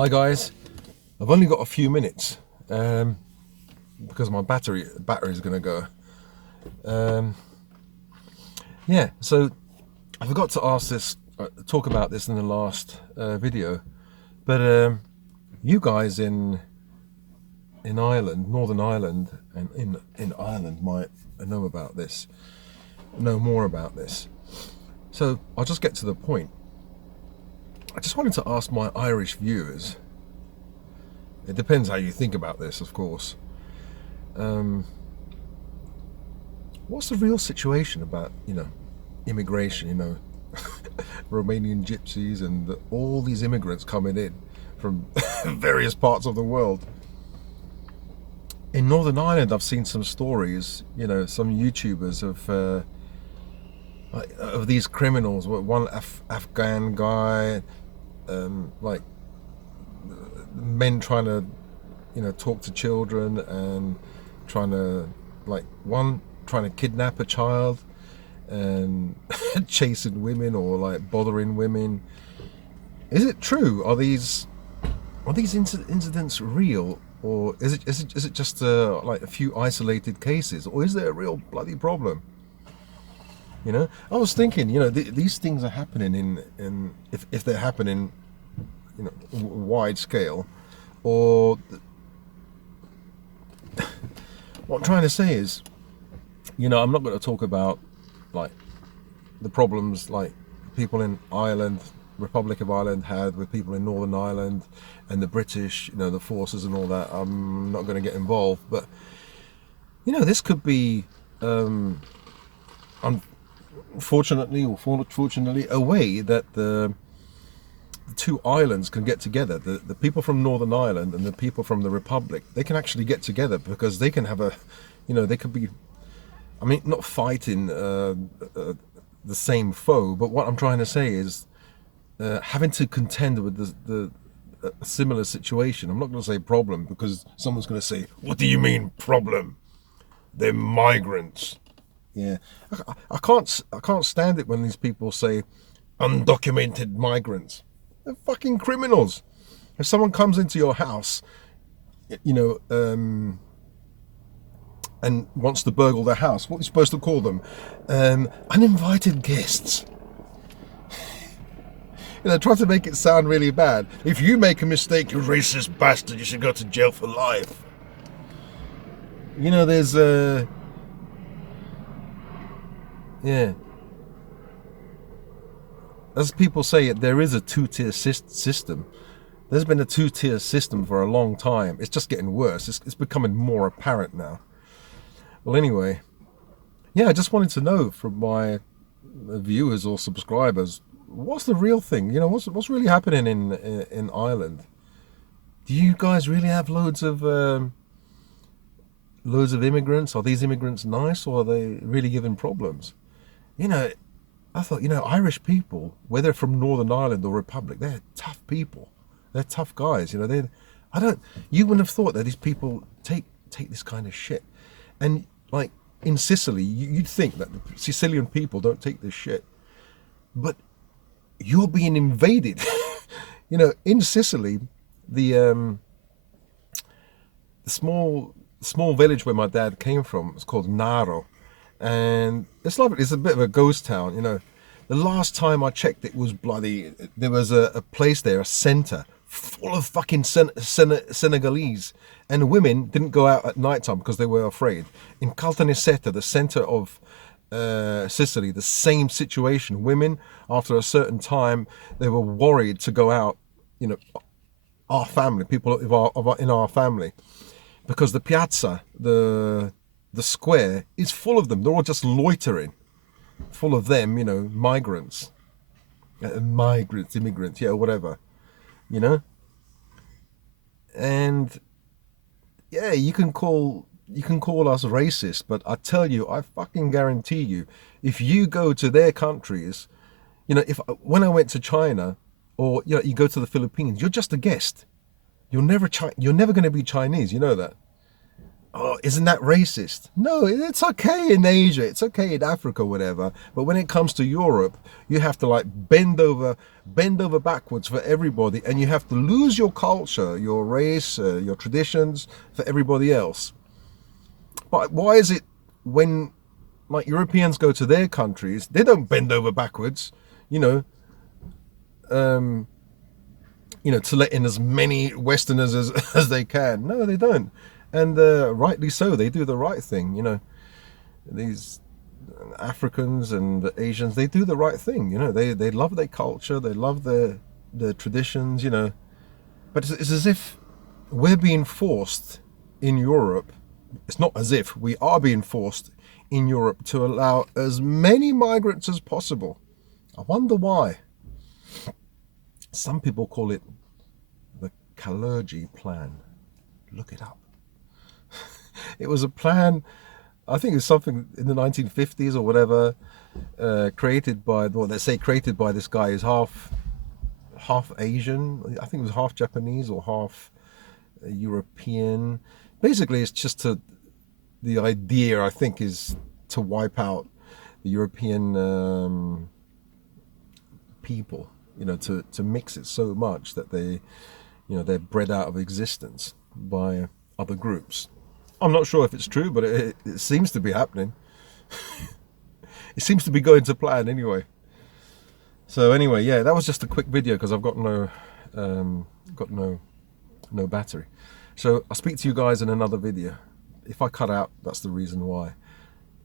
Hi guys, I've only got a few minutes because my battery is going to go. Um, yeah, so I forgot to talk about this in the last video, but you guys in Ireland, Northern Ireland, and in Ireland might know more about this. So I'll just get to the point. I just wanted to ask my Irish viewers. It depends how you think about this, of course. What's the real situation about, immigration, Romanian gypsies and all these immigrants coming in from various parts of the world? In Northern Ireland, I've seen some stories, some YouTubers of these criminals. One Afghan guy, like men trying to, talk to children and trying to, one trying to kidnap a child and chasing women or bothering women. Is it true? Are these incidents real, or is it just a few isolated cases, or is there a real bloody problem? I was thinking, these things are happening in if they're happening, wide scale, or what I'm trying to say is, I'm not going to talk about the problems people in Ireland, Republic of Ireland, had with people in Northern Ireland and the British, the forces and all that. I'm not going to get involved, but this could be, unfortunately or fortunately, a way that the two islands can get together. The people from Northern Ireland and the people from the Republic, they can actually get together, because they can have they could be, not fighting the same foe, but what I'm trying to say is having to contend with a similar situation. I'm not going to say problem, because someone's going to say, what do you mean problem? They're migrants. Yeah, I can't stand it when these people say undocumented migrants. They're fucking criminals. If someone comes into your house, and wants to burgle their house, what are you supposed to call them? Uninvited guests. Try to make it sound really bad. If you make a mistake, you racist bastard, you should go to jail for life. There's yeah. As people say, there is a two-tier system. There's been a two-tier system for a long time. It's just getting worse. It's becoming more apparent now. Well, anyway, yeah, I just wanted to know from my viewers or subscribers, what's the real thing? What's really happening in Ireland? Do you guys really have loads of immigrants? Are these immigrants nice, or are they really giving problems? I thought, Irish people, whether from Northern Ireland or Republic, they're tough people. They're tough guys. You wouldn't have thought that these people take this kind of shit. And in Sicily, you'd think that the Sicilian people don't take this shit, but you're being invaded. In Sicily, the small village where my dad came from is called Naro. And it's a bit of a ghost town, The last time I checked, it was bloody. There was a place there, a centre full of fucking Senegalese, and women didn't go out at night time because they were afraid. In Caltanissetta, the centre of Sicily, the same situation. Women, after a certain time, they were worried to go out. Our family, people in our family, because the piazza, the square is full of them. They're all just loitering, full of them, migrants, immigrants, yeah, whatever, And yeah, you can call us racist, but I tell you, I fucking guarantee you, if you go to their countries, when I went to China, or you go to the Philippines, you're just a guest. You're never going to be Chinese, you know that. oh, isn't that racist? No, it's okay in Asia, it's okay in Africa, whatever. But when it comes to Europe, you have to like bend over backwards for everybody, and you have to lose your culture, your race, your traditions for everybody else. But why is it when like Europeans go to their countries, they don't bend over backwards, you know, to let in as many Westerners as they can? No, they don't. And rightly so, they do the right thing, These Africans and Asians, they do the right thing, They love their culture, they love their traditions, But it's as if we're being forced in Europe. It's not as if we are being forced in Europe to allow as many migrants as possible. I wonder why. Some people call it the Kalergi plan. Look it up. It was a plan, I think it was something in the 1950s or whatever, created by, well, they say created by this guy who's half Asian. I think it was half Japanese or half European. Basically, it's just the idea, I think, is to wipe out the European people, to mix it so much that they're bred out of existence by other groups. I'm not sure if it's true, but it seems to be happening. It seems to be going to plan anyway. So anyway, yeah, that was just a quick video because I've got no battery. So I'll speak to you guys in another video. If I cut out, that's the reason why.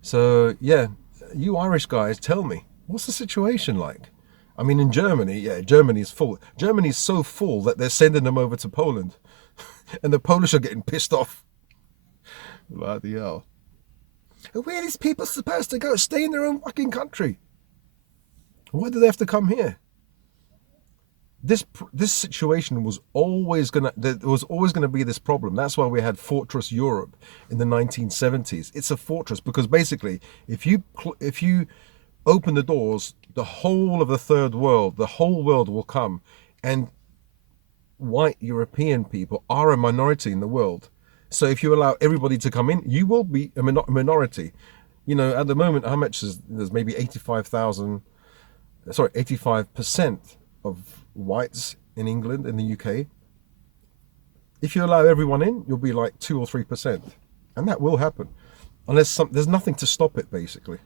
So yeah, you Irish guys, tell me, what's the situation like? I mean, in Germany, yeah, Germany's full. Germany's so full that they're sending them over to Poland. And the Polish are getting pissed off. Bloody hell. Where are these people supposed to go? Stay in their own fucking country. Why do they have to come here? This situation was always there was always gonna be this problem. That's why we had Fortress Europe in the 1970s. It's a fortress because basically, if you open the doors, the whole of the third world, the whole world will come, and white European people are a minority in the world. So if you allow everybody to come in, you will be a minority. At the moment, how much there's maybe 85% of whites in England, in the UK. If you allow everyone in, you'll be like 2 or 3%. And that will happen. Unless there's nothing to stop it, basically.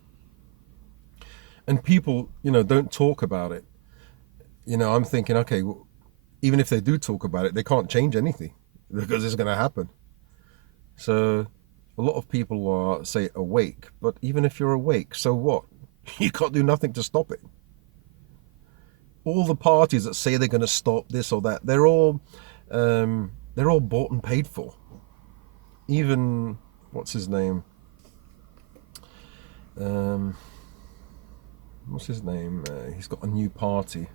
And people, don't talk about it. I'm thinking, okay, well, even if they do talk about it, they can't change anything because it's going to happen. So a lot of people are, say, awake. But even if you're awake, so what? You can't do nothing to stop it. All the parties that say they're going to stop this or that, they're all bought and paid for. Even, what's his name? He's got a new party.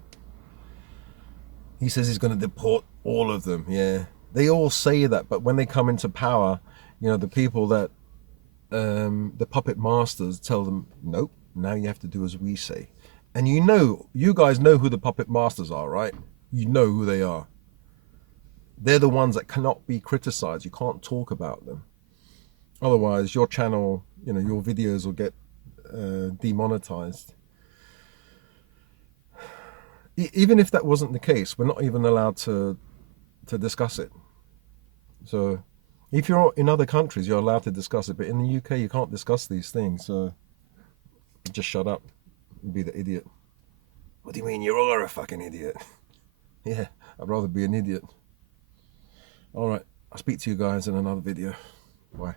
He says he's going to deport all of them. Yeah, they all say that, but when they come into power, the people that the puppet masters tell them, nope, now you have to do as we say. And you guys know who the puppet masters are, right? You know who they are. They're the ones that cannot be criticized. You can't talk about them. Otherwise, your channel, your videos will get demonetized. Even if that wasn't the case, we're not even allowed to discuss it. So if you're in other countries, you're allowed to discuss it. But in the UK, you can't discuss these things. So just shut up and be the idiot. What do you mean? You are a fucking idiot. Yeah, I'd rather be an idiot. All right, I'll speak to you guys in another video. Bye.